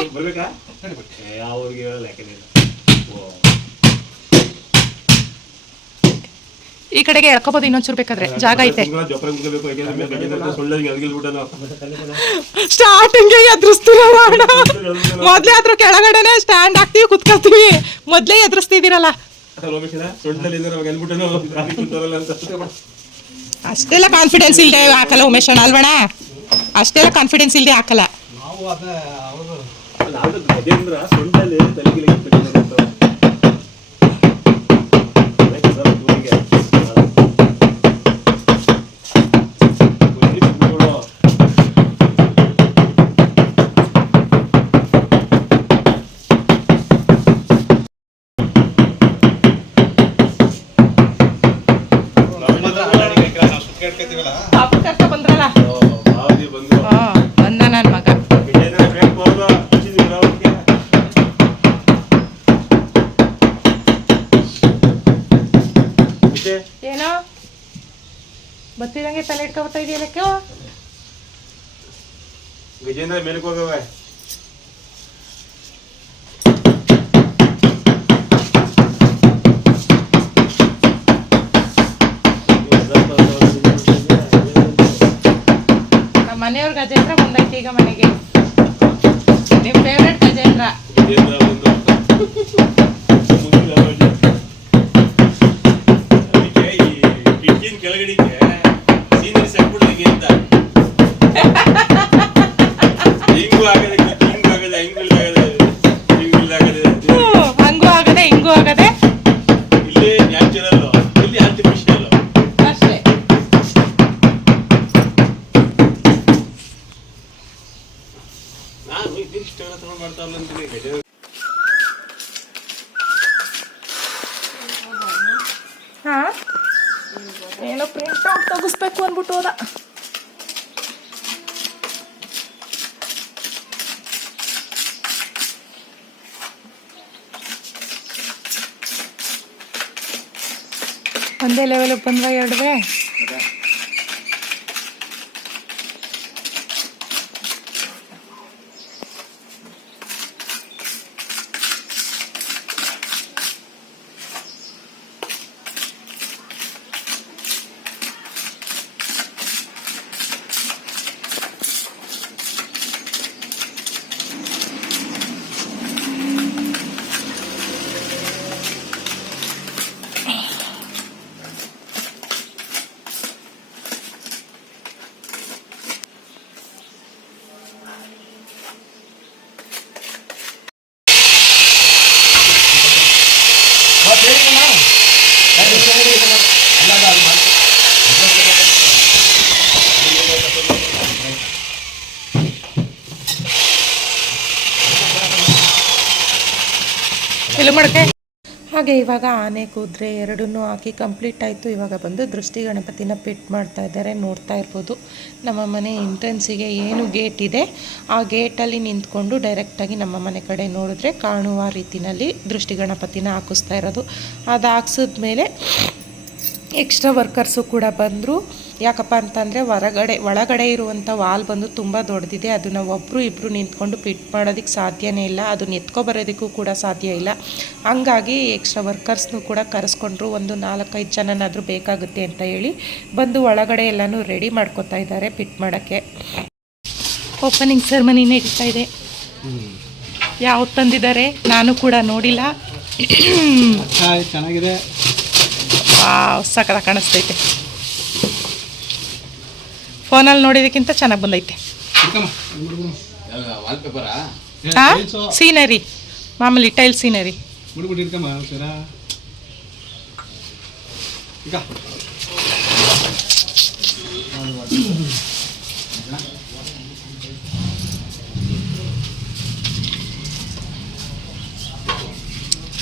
ಈ ಕಡೆಗೆ ಎಳ್ಕೋಬಹುದು ಇನ್ನೊಂಚೂರು ಬೇಕಾದ್ರೆ. ಜಾಗ ಐತೆ. ಸ್ಟಾರ್ಟಿಂಗ್ ಎದುರಿಸ್ತೀರ ಮೊದ್ಲೇ ಅದ್ರ ಕೆಳಗಡೆನೆ ಸ್ಟ್ಯಾಂಡ್ ಹಾಕ್ತಿವಿ ಕುತ್ಕೊಳ್ತೀವಿ. ಮೊದ್ಲೇ ಎದುರಿಸ್ತಿದ್ದೀರಲ್ಲ. ಅಷ್ಟೆಲ್ಲ ಕಾನ್ಫಿಡೆನ್ಸ್ ಇಲ್ಲದೆ ಹಾಕಲ್ಲ ಉಮೇಶ್ ಅಣ್ಣ ಅಲ್ವಣ ಅಷ್ಟೆಲ್ಲ ಕಾನ್ಫಿಡೆನ್ಸ್ ಇಲ್ಲದೆ ಹಾಕಲ್ಲ ನಾವು ಅದನ್ನ ಅವರು ನಾನು ಗಜೇಂದ್ರ ಸೊಂಡಲ್ಲಿ ತಲೆಗಿಲಿಗೆ ತೆಗೆದು ನಾವು ಸುತ್ಕಾಡ್ಕೊತೀವಲ್ಲ ಪಾಪು ಕರ್ಕ ಬಂದ್ರಲ್ಲ ಮಾವದಿ ಬಂದು ಹಾ ಬಂದ ನನ್ನ ಮಗ ಗಜೇಂದ್ರ ಬೇಕು ಹೋದ ಹಚ್ಚಿದ್ವಿ ನಾವು ಅವ್ರಿಗೆ. ಮತ್ತೆ ಏನೋ ಬತ್ತಿದಂಗೆ ತಲೆ ಇಟ್ಕೊ ಬರ್ತಾ ಇದೆಯಲ್ಲಕ್ಕೆ ಗಜೇಂದ್ರ ಮೇಲಕ್ಕೆ ಹೋಗವೆ ನಮ್ಮ ಮನೆಯವ್ರ ಗಜೇಂದ್ರ ಬಂದೈತಿ ಈಗ ಮನೆಗೆ ನಿಮ್ ಫೇವ್ರೆಟ್ ಗಜೇಂದ್ರ ನಾನು ಇದಿಷ್ಟು ತಗೊಂಡು ಮಾಡ್ತಾ ಇಲ್ಲ ಅಂತೀನಿ ಗಜೇಂದ್ರ ಹಾ ಏನೋ ಪ್ರಿಂಟ್ ಔಟ್ ತೆಗಿಸ್ಬೇಕು ಅಂದ್ಬಿಟ್ಟು ಹೋದ ಒಂದೇ ಲೆವೆಲ್ ಬಂದ್ವ ಎರಡುವೆ ಇಲ್ಲ ಮಾಡಕ್ಕೆ ಹಾಗೆ ಇವಾಗ ಆನೆ ಕುದುರೆ ಎರಡನ್ನೂ ಹಾಕಿ ಕಂಪ್ಲೀಟ್ ಆಯಿತು. ಇವಾಗ ಬಂದು ದೃಷ್ಟಿ ಗಣಪತಿನ ಪಿಟ್ ಮಾಡ್ತಾ ಇದ್ದಾರೆ. ನೋಡ್ತಾ ಇರ್ಬೋದು. ನಮ್ಮ ಮನೆ ಎಂಟ್ರೆನ್ಸಿಗೆ ಏನು ಗೇಟ್ ಇದೆ, ಆ ಗೇಟಲ್ಲಿ ನಿಂತ್ಕೊಂಡು ಡೈರೆಕ್ಟಾಗಿ ನಮ್ಮ ಮನೆ ಕಡೆ ನೋಡಿದ್ರೆ ಕಾಣುವ ರೀತಿಯಲ್ಲಿ ದೃಷ್ಟಿ ಗಣಪತಿನ ಹಾಕಿಸ್ತಾ ಇರೋದು. ಅದು ಹಾಕ್ಸಿದ್ಮೇಲೆ ಎಕ್ಸ್ಟ್ರಾ ವರ್ಕರ್ಸು ಕೂಡ ಬಂದರು. ಯಾಕಪ್ಪ ಅಂತಂದರೆ ಹೊರಗಡೆ ಒಳಗಡೆ ಇರುವಂಥ ವಾಲ್ ಬಂದು ತುಂಬ ದೊಡ್ಡದಿದೆ. ಅದನ್ನು ಒಬ್ಬರು ಇಬ್ಬರು ನಿಂತ್ಕೊಂಡು ಫಿಟ್ ಮಾಡೋದಕ್ಕೆ ಸಾಧ್ಯನೇ ಇಲ್ಲ. ಅದನ್ನ ಎತ್ಕೊಬರೋದಕ್ಕೂ ಕೂಡ ಸಾಧ್ಯ ಇಲ್ಲ. ಹಂಗಾಗಿ ಎಕ್ಸ್ಟ್ರಾ ವರ್ಕರ್ಸ್ನು ಕೂಡ ಕರೆಸ್ಕೊಂಡ್ರು. ಒಂದು ನಾಲ್ಕೈದು ಜನನಾದರೂ ಬೇಕಾಗುತ್ತೆ ಅಂತ ಹೇಳಿ ಬಂದು ಒಳಗಡೆ ಎಲ್ಲನೂ ರೆಡಿ ಮಾಡ್ಕೊತಾ ಇದ್ದಾರೆ ಫಿಟ್ ಮಾಡೋಕ್ಕೆ. ಓಪನಿಂಗ್ ಸೆರ್ಮನಿ ನಡೀತಾ ಇದೆ. ಯಾವ್ದು ತಂದಿದ್ದಾರೆ ನಾನು ಕೂಡ ನೋಡಿಲ್ಲ. ಚೆನ್ನಾಗಿದೆ. ಸಕಲ ಕಾಣಿಸ್ತೈತೆ. ಫೋನಲ್ಲಿ ನೋಡಿದಕ್ಕಿಂತ ಚೆನ್ನಾಗಿ ಬಂದೈತೆ. ಹಾ ಸೀನರಿ. ಮಾಮೂಲಿ ಟೈಲ್ ಸೀನರಿ.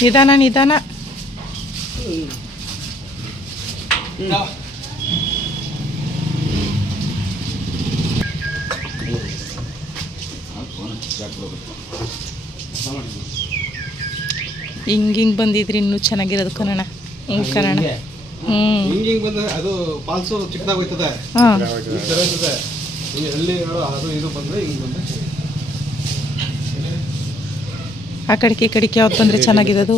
ನಿಧಾನ ನಿಧಾನ. ಹಿಂಗೆ ಹಿಂಗೆ ಬಂದಿದ್ರಿ ಇನ್ನೂ ಚೆನ್ನಾಗಿರೋದು ಕನ್ನಡ. ಹ್ಞೂ ಕನ್ನಡ. ಹ್ಞೂ ಹಿಂಗೆ ಹಿಂಗೆ ಬಂದ ಅದು ಪಾಲ್ಸು ಚಿಕ್ಕದಾಗಿ ಹೋಯ್ತದೆ. ಹಾಂ. ಹೇಳೋ ಅದು ಇದು ಬಂದರೆ ಹಿಂಗೆ ಬಂದರೆ ಆ ಕಡೆಗೆ ಈ ಕಡೆಗೆ ಯಾವ್ದು ಬಂದರೆ ಚೆನ್ನಾಗಿರೋದು?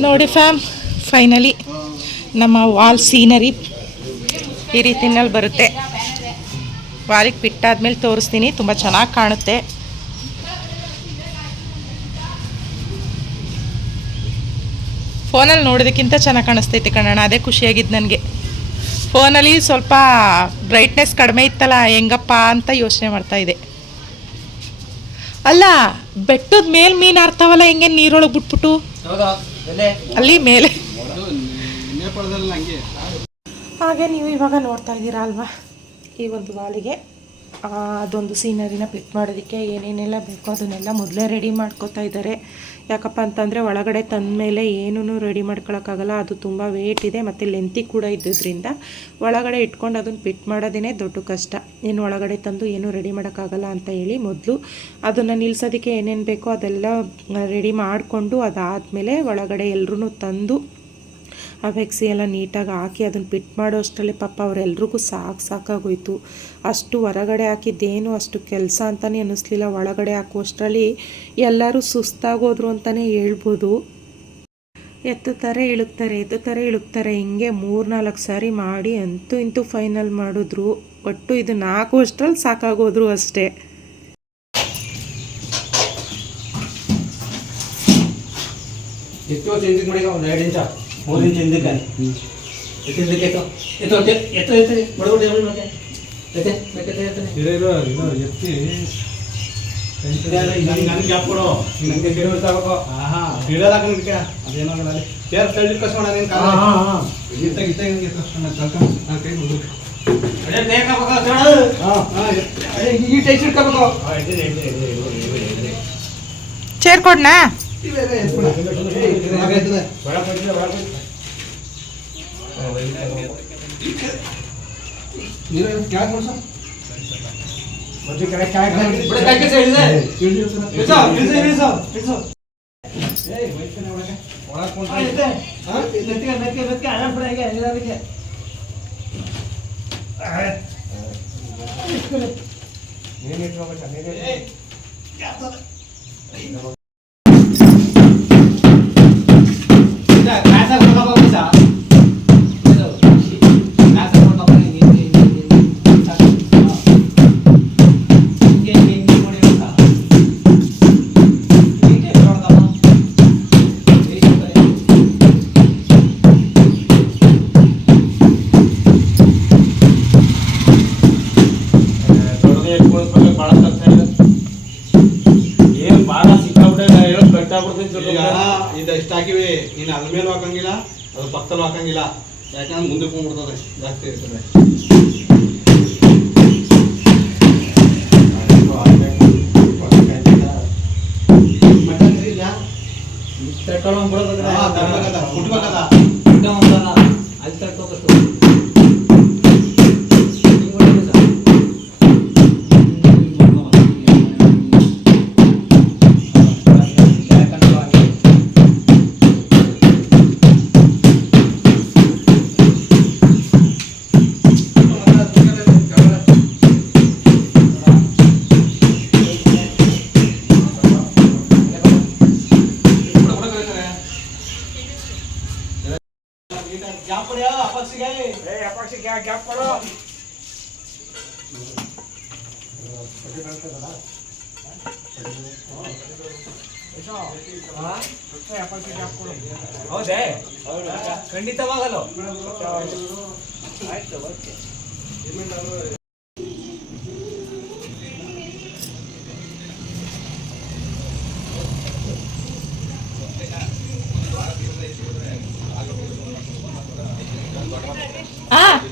ನೋಡಿ ಫ್ಯಾಮ್ ಫೈನಲಿ ನಮ್ಮ ವಾಲ್ ಸೀನರಿ ಈ ರೀತಿನಲ್ಲಿ ಬರುತ್ತೆ. ವಾರಿಗೆ ಬಿಟ್ಟಾದ್ಮೇಲೆ ತೋರಿಸ್ತೀನಿ ತುಂಬ ಚೆನ್ನಾಗಿ ಕಾಣುತ್ತೆ. ಫೋನಲ್ಲಿ ನೋಡೋದಕ್ಕಿಂತ ಚೆನ್ನಾಗಿ ಕಾಣಿಸ್ತೈತೆ ಕಣಣ್ಣ ಅದೇ ಖುಷಿಯಾಗಿದ್ದು ನನಗೆ. ಫೋನಲ್ಲಿ ಸ್ವಲ್ಪ ಬ್ರೈಟ್ನೆಸ್ ಕಡಿಮೆ ಇತ್ತಲ್ಲ ಹೆಂಗಪ್ಪ ಅಂತ ಯೋಚನೆ ಮಾಡ್ತಾ ಇದೆ. ಅಲ್ಲ ಬೆಟ್ಟದ ಮೇಲೆ ಮೀನು ಆರ್ತಾವಲ್ಲ ಹೆಂಗೆ ನೀರೊಳಗೆ ಬಿಟ್ಬಿಟ್ಟು? ಅಲ್ಲಿ ಮೇಲೆ. ಹಂಗೆ ನೀವು ಇವಾಗ ನೋಡ್ತಾ ಇದ್ದೀರಾ ಅಲ್ವಾ? ಈ ಒಂದು ವಾಲಿಗೆ ಅದೊಂದು ಸೀನರಿನ ಪಿಕ್ ಮಾಡೋದಕ್ಕೆ ಏನೇನೆಲ್ಲ ಬೇಕೋ ಅದನ್ನೆಲ್ಲ ಮೊದಲೇ ರೆಡಿ ಮಾಡ್ಕೋತಾ ಇದ್ದಾರೆ. ಯಾಕಪ್ಪ ಅಂತಂದರೆ ಒಳಗಡೆ ತಂದ ಮೇಲೆ ಏನೂ ರೆಡಿ ಮಾಡ್ಕೊಳಕ್ಕಾಗಲ್ಲ. ಅದು ತುಂಬ ವೇಟ್ ಇದೆ ಮತ್ತು ಲೆಂತಿ ಕೂಡ ಇದ್ದಿದ್ದರಿಂದ ಒಳಗಡೆ ಇಟ್ಕೊಂಡು ಅದನ್ನು ಪಿಟ್ ಮಾಡೋದೇ ದೊಡ್ಡ ಕಷ್ಟ. ಏನು ಒಳಗಡೆ ತಂದು ಏನೂ ರೆಡಿ ಮಾಡೋಕ್ಕಾಗಲ್ಲ ಅಂತ ಹೇಳಿ ಮೊದಲು ಅದನ್ನು ನಿಲ್ಸೋದಕ್ಕೆ ಏನೇನು ಬೇಕೋ ಅದೆಲ್ಲ ರೆಡಿ ಮಾಡಿಕೊಂಡು ಅದಾದಮೇಲೆ ಒಳಗಡೆ ಎಲ್ಲರೂ ತಂದು ಆ ವೆಕ್ಸಿ ಎಲ್ಲ ನೀಟಾಗಿ ಹಾಕಿ ಅದನ್ನು ಪಿಟ್ ಮಾಡೋ ಅಷ್ಟರಲ್ಲಿ ಪಾಪ ಅವರೆಲ್ರಿಗೂ ಸಾಕು ಸಾಕಾಗೋಯ್ತು. ಅಷ್ಟು ಹೊರಗಡೆ ಹಾಕಿದ್ದೇನು ಅಷ್ಟು ಕೆಲಸ ಅಂತಲೇ ಅನ್ನಿಸ್ಲಿಲ್ಲ. ಒಳಗಡೆ ಹಾಕುವಷ್ಟರಲ್ಲಿ ಎಲ್ಲರೂ ಸುಸ್ತಾಗೋದ್ರು ಅಂತಲೇ ಹೇಳ್ಬೋದು. ಎತ್ತುತ್ತಾರೆ ಇಳುಕ್ತಾರೆ ಎತ್ತುತ್ತಾರೆ ಇಳುಕ್ತಾರೆ ಹಿಂಗೆ ಮೂರು ನಾಲ್ಕು ಸಾರಿ ಮಾಡಿ ಅಂತೂ ಇಂತೂ ಫೈನಲ್ ಮಾಡಿದ್ರು. ಒಟ್ಟು ಇದನ್ನು ಹಾಕುವಷ್ಟರಲ್ಲಿ ಸಾಕಾಗೋದ್ರು ಅಷ್ಟೇ. ಎಷ್ಟು ಎರಡು ಇಂಚ ಮೂರು ಇಂಚ್ ಹಿಂದಕ್ಕೆ ಎಷ್ಟು ಹಿಂದಕ್ಕೆ ಎತ್ತು ಎತ್ತು ಎತ್ತು ಎತ್ತು ಎತ್ತು ಎಲ್ಲಿ ಮತ್ತೆ ಎತ್ತೆ ಬೇಕತ್ತೆ ಎತ್ತನೆ ಹಿರಿಯರು ಇರೋ ಎತ್ತಿ ನನಗೆ ಗ್ಯಾಪ್ ಕೊಡು ನನಗೆ ಗಿಡ ಗೊತ್ತಾಗಬೇಕು ಆಹಾ ಬೀಳಲ್ಲ ಕಣಕ್ಕೆ ಅದೇನಾಗಲ್ಲ ಅಲ್ಲಿ ಯಾರು ತಳ್ಳಿ ಕಸ್ಕೊಂಡು ನೀನು ಕಾಲ ಹಾಂ ಹಾಂ ಹಾಂ ಇತ್ತ ಇತ್ತ ಹಿಂಗೆ ಕಸ್ಕೋಣ ಕಳ್ಕೊಂಡು ನಾನು ಕೈ ಮುಗಿದು ಅದೇ ಬೇಕಾಗಬೇಕು ಹೇಳು ಹಾಂ ಹಾಂ ಅದೇ ಈ ಟೈಸ್ ಇಟ್ಕೋಬೇಕು ಚೇರ್ ಕೊಡ್ನಾ ಮತ್ತೆ ಕರೆಕ್ಟ್ ಆಗಿ ಬಿಡ ಕೈ ಕೆಲಸ ಹಿಡಿದೆ ಇಳಿಸು ಇಳಿಸು ಇಳಿಸು ಇಳಿಸು ಹಾಂ ಇದೆ ನೆತ್ತಿಗೆ ನೆತ್ತಿಗೆ ನೆತ್ತಿಗೆ ಅಲ್ಲ ಬಿಡ ಹೀಗೆ ಇರೋದಕ್ಕೆ ನೀನು ಇಟ್ಕೋಬೇಕು ನೀನು ಏನು ಅದ್ರ ಪಕ್ಕದಲ್ಲೂ ಹಾಕಂಗಿಲ್ಲ. ಯಾಕಂದ್ರೆ ಮುಂದೆ ಹೋಗ್ಬಿಡ್ತದೆ ಜಾಸ್ತಿ ಇರ್ತದೆ. ಹಾ, ತರ್ಬೇಕದ, ಕುಟ್ಬೇಕದ. ಹೌದೇ? ಖಂಡಿತವಾಗಲ್ಲ ಆಯ್ತು ಓಕೆ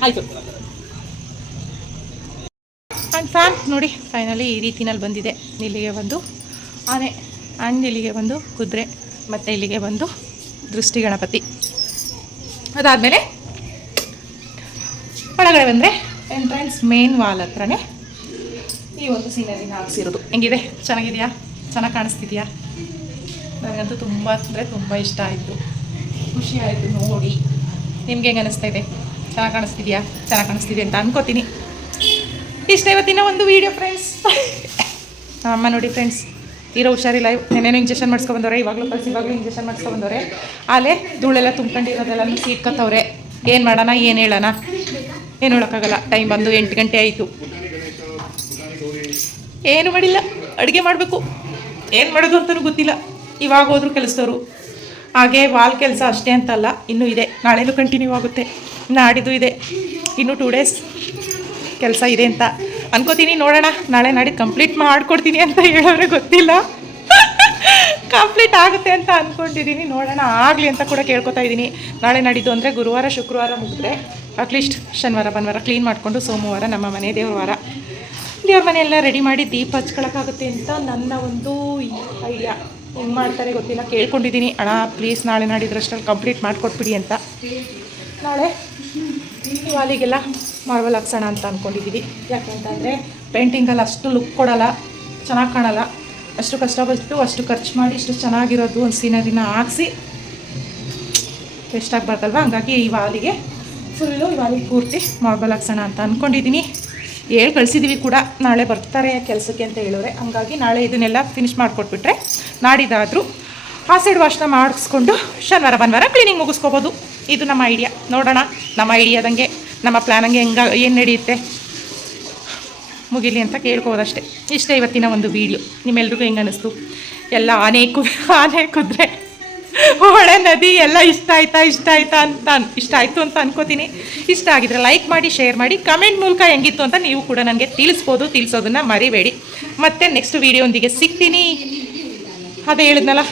ಆಯ್ತು. ಫೈನಲಿ ಈ ರೀತಿನಲ್ಲಿ ಬಂದಿದೆ. ಇಲ್ಲಿಗೆ ಒಂದು ಆನೆ ಆ್ಯಂಡ್ ಇಲ್ಲಿಗೆ ಒಂದು ಕುದುರೆ, ಮತ್ತು ಇಲ್ಲಿಗೆ ಬಂದು ದೃಷ್ಟಿ ಗಣಪತಿ. ಅದಾದಮೇಲೆ ಒಳಗಡೆ ಬಂದರೆ ಎಂಟ್ರೆನ್ಸ್ ಮೇನ್ ವಾಲ್ ಹತ್ರನೇ ಈ ಒಂದು ಸೀನರಿನ ಹಾಕ್ಸಿರೋದು. ಹೆಂಗಿದೆ? ಚೆನ್ನಾಗಿದೆಯಾ? ಚೆನ್ನಾಗಿ ಕಾಣಿಸ್ತಿದೆಯಾ? ನನಗಂತೂ ತುಂಬ ಅಂದರೆ ತುಂಬ ಇಷ್ಟ ಆಯಿತು. ಖುಷಿ ಆಯಿತು ನೋಡಿ. ನಿಮ್ಗೆ ಹೆಂಗೆ ಅನಿಸ್ತಾ ಇದೆ? ಚೆನ್ನಾಗಿ ಕಾಣಿಸ್ತಿದೆಯಾ? ಚೆನ್ನಾಗಿ ಕಾಣಿಸ್ತಿದೆ ಅಂತ ಅನ್ಕೋತೀನಿ. ಇಷ್ಟ ಇವತ್ತಿನ ಒಂದು ವೀಡಿಯೋ ಫ್ರೆಂಡ್ಸ್ ಅಮ್ಮ ನೋಡಿ ಫ್ರೆಂಡ್ಸ್ ಇರೋ ಹುಷಾರಿಲ್ಲ ನೆನೇನು ಇಂಜೆಕ್ಷನ್ ಮಾಡಿಸ್ಕೊಬಂದವ್ರೆ, ಇವಾಗಲೂ ಕಳಿಸಿ ಇವಾಗಲೂ ಇಂಜೆಕ್ಷನ್ ಮಾಡಿಸ್ಕೊಬಂದವ್ರೆ. ಆಲೆ, ಧೂಳೆಲ್ಲ ತುಂಬ್ಕೊಂಡಿರೋದೆಲ್ಲ ಸೀಟ್ಕೊತವ್ರೆ ಏನು ಮಾಡೋಣ, ಏನು ಹೇಳೋಣ? ಏನು ಹೇಳೋಕ್ಕಾಗಲ್ಲ. ಟೈಮ್ ಬಂದು ಎಂಟು ಗಂಟೆ ಆಯಿತು. ಏನು ಮಾಡಿಲ್ಲ. ಅಡುಗೆ ಮಾಡಬೇಕು. ಏನು ಮಾಡೋದು ಅಂತಲೂ ಗೊತ್ತಿಲ್ಲ. ಇವಾಗ ಹೋದ್ರು ಕೆಲಸದವರು. ಹಾಗೆ ವಾಲ್ ಕೆಲಸ ಅಷ್ಟೇ ಅಂತಲ್ಲ, ಇನ್ನೂ ಇದೆ. ನಾಳೆನೂ ಕಂಟಿನ್ಯೂ ಆಗುತ್ತೆ. ನಾಡಿದ್ದು ಇದೆ. ಇನ್ನೂ ಟೂ ಡೇಸ್ ಕೆಲಸ ಇದೆ ಅಂತ ಅನ್ಕೋತೀನಿ, ನೋಡೋಣ. ನಾಳೆ ನಾಡಿದ್ದು ಕಂಪ್ಲೀಟ್ ಮಾಡಿಕೊಡ್ತೀನಿ ಅಂತ ಹೇಳೋರೆ ಗೊತ್ತಿಲ್ಲ. ಕಂಪ್ಲೀಟ್ ಆಗುತ್ತೆ ಅಂತ ಅಂದ್ಕೊಂಡಿದ್ದೀನಿ ನೋಡೋಣ, ಆಗಲಿ ಅಂತ ಕೂಡ ಕೇಳ್ಕೊತಾ ಇದ್ದೀನಿ. ನಾಳೆ ನಾಡಿದ್ದು ಅಂದರೆ ಗುರುವಾರ, ಶುಕ್ರವಾರ ಮುಗಿದ್ರೆ ಅಟ್ಲೀಸ್ಟ್ ಶನಿವಾರ, ಭಾನುವಾರ ಕ್ಲೀನ್ ಮಾಡಿಕೊಂಡು ಸೋಮವಾರ ನಮ್ಮ ಮನೆ ದೇವ್ರ ವಾರ. ದೇವ್ರ ಮನೆಯೆಲ್ಲ ರೆಡಿ ಮಾಡಿ ದೀಪ ಹಚ್ಕೊಳಕ್ಕಾಗುತ್ತೆ ಅಂತ ನನ್ನ ಒಂದು ಐಡಿಯಾ ಹೆಂಗೆ ಮಾಡ್ತಾರೆ ಗೊತ್ತಿಲ್ಲ, ಕೇಳ್ಕೊಂಡಿದ್ದೀನಿ. ಅಣ್ಣ ಪ್ಲೀಸ್ ನಾಳೆ ನಾಡಿದ್ರಷ್ಟಲ್ಲಿ ಕಂಪ್ಲೀಟ್ ಮಾಡಿಕೊಟ್ಬಿಡಿ ಅಂತ. ನಾಳೆ ವಾಲಿಗೆಲ್ಲ ಮಾರ್ಬಲ್ ಹಾಕ್ಸೋಣ ಅಂತ ಅಂದ್ಕೊಂಡಿದ್ದೀವಿ ಯಾಕೆಂತಂದರೆ ಪೇಂಟಿಂಗಲ್ಲಿ ಅಷ್ಟು ಲುಕ್ ಕೊಡಲ್ಲ, ಚೆನ್ನಾಗಿ ಕಾಣಲ್ಲ. ಅಷ್ಟು ಕಷ್ಟಪಟ್ಟು ಅಷ್ಟು ಖರ್ಚು ಮಾಡಿ ಇಷ್ಟು ಚೆನ್ನಾಗಿರೋದು ಒಂದು ಸೀನರಿನ ಹಾಕ್ಸಿ ವೇಸ್ಟ್ ಆಗಬಾರ್ದಲ್ವ? ಹಂಗಾಗಿ ಈ ವಾಲಿಗೆ ಫುಲ್ಲು ಈ ವಾಲಿಗೆ ಪೂರ್ತಿ ಮಾರ್ಬಲ್ ಹಾಕ್ಸೋಣ ಅಂತ ಅಂದ್ಕೊಂಡಿದ್ದೀನಿ ಹೇಳಿ ಕಳಿಸಿದ್ದೀವಿ ಕೂಡ. ನಾಳೆ ಬರ್ತಾರೆ ಕೆಲಸಕ್ಕೆ ಅಂತ ಹೇಳೋರೆ. ಹಂಗಾಗಿ ನಾಳೆ ಇದನ್ನೆಲ್ಲ ಫಿನಿಶ್ ಮಾಡಿಕೊಟ್ಬಿಟ್ರೆ ನಾಡಿದಾದರೂ ಆ ಸೈಡ್ ವಾಶ್ನ ಮಾಡಿಸ್ಕೊಂಡು ಶನಿವಾರ, ಭಾನುವಾರ ಕ್ಲೀನಿಂಗ್ ಮುಗಿಸ್ಕೋಬೋದು. ಇದು ನಮ್ಮ ಐಡಿಯಾ ನೋಡೋಣ. ನಮ್ಮ ಐಡಿಯಾದಂಗೆ ನಮ್ಮ ಪ್ಲ್ಯಾನಂಗೆ ಹೆಂಗ, ಏನು ನಡೆಯುತ್ತೆ? ಮುಗಿಲಿ ಅಂತ ಕೇಳ್ಕೋದಷ್ಟೇ ಇಷ್ಟೇ ಇವತ್ತಿನ ಒಂದು ವೀಡಿಯೋ ನಿಮ್ಮೆಲ್ರಿಗೂ ಹೆಂಗೆ ಅನ್ನಿಸ್ತು ಎಲ್ಲ ಆನೆ ಕು, ಆನೆ ಕುದುರೆ ಹೊಳೆ ನದಿ ಎಲ್ಲ ಇಷ್ಟ ಆಯ್ತಾ ಇಷ್ಟ ಆಯ್ತಾ ಅಂತ ಇಷ್ಟ ಆಯಿತು ಅಂತ ಅನ್ಕೋತೀನಿ. ಇಷ್ಟ ಆಗಿದ್ರೆ ಲೈಕ್ ಮಾಡಿ ಶೇರ್ ಮಾಡಿ ಕಮೆಂಟ್ ಮೂಲಕ ಹೆಂಗಿತ್ತು ಅಂತ ನೀವು ಕೂಡ ನನಗೆ ತಿಳಿಸ್ಬೋದು. ತಿಳಿಸೋದನ್ನ ಮರಿಬೇಡಿ. ಮತ್ತೆ ನೆಕ್ಸ್ಟ್ ವೀಡಿಯೋಂದಿಗೆ ಸಿಗ್ತೀನಿ. ಅದೇ ಹೇಳಿದ್ನಲ್ಲ,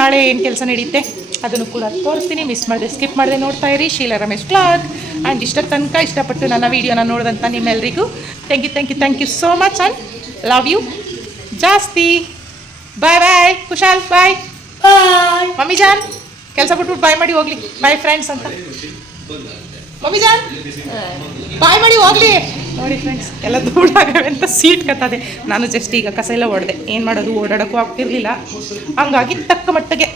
ನಾಳೆ ಏನು ಕೆಲಸ ನಡೆಯುತ್ತೆ ಅದನ್ನು ಕೂಡ ತೋರಿಸ್ತೀನಿ. ಮಿಸ್ ಮಾಡಿದೆ ಸ್ಕಿಪ್ ಮಾಡಿದೆ ನೋಡ್ತಾ ಇರಿ. ಶೀಲಾ ರಮೇಶ್ ಕ್ಲಾಕ್ ಆ್ಯಂಡ್ ಇಷ್ಟ ತನಕ ಇಷ್ಟಪಟ್ಟು ನನ್ನ ವೀಡಿಯೋನ ನೋಡಿದಂಥ ನಿಮ್ಮೆಲ್ಲರಿಗೂ thank you thank you thank you so much and love you ಜಾಸ್ತಿ. Bye bye Kushal bye bye mummy John ಕೆಲಸ ಬಿಟ್ಬಿಟ್ಟು ಬಾಯ್ ಮಾಡಿ ಹೋಗ್ಲಿ. ಬಾಯ್ ಫ್ರೆಂಡ್ಸ್ ಅಂತ. ಮಮ್ಮಿ ಜಾನ್ ಬಾಯ್ ಮಾಡಿ ಹೋಗ್ಲಿ. ನೋಡಿ ಫ್ರೆಂಡ್ಸ್ ಎಲ್ಲ ದೂಡಾಗವೆ ಅಂತ ಸೀಟ್ ಕತ್ತದೆ. ನಾನು ಜಸ್ಟ್ ಈಗ ಕಸ ಎಲ್ಲ ಹೊಡೆದೆ ಏನು ಮಾಡೋದು? ಓಡಾಡೋಕ್ಕೂ ಆಗ್ತಿರ್ಲಿಲ್ಲ. ಹಂಗಾಗಿ ತಕ್ಕ ಮಟ್ಟಿಗೆ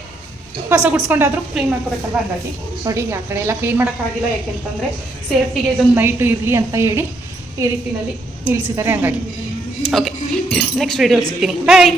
ಕಸ ಗುಡ್ಸ್ಕೊಂಡಾದ್ರೂ ಕ್ಲೀನ್ ಮಾಡ್ಕೋಬೇಕಲ್ವ? ಹಂಗಾಗಿ. ನೋಡಿ ಆ ಕಡೆ ಎಲ್ಲ ಕ್ಲೀನ್ ಮಾಡೋಕ್ಕಾಗಿಲ್ಲ ಯಾಕೆಂತಂದರೆ ಸೇಫ್ಟಿಗೆ ಇದೊಂದು ನೈಟು ಇರಲಿ ಅಂತ ಹೇಳಿ ಈ ರೀತಿನಲ್ಲಿ ನಿಲ್ಲಿಸಿದ್ದಾರೆ ಹಂಗಾಗಿ. ಓಕೆ ನೆಕ್ಸ್ಟ್ ವೀಡಿಯೋ ಸಿಗ್ತೀನಿ. ಬಾಯ್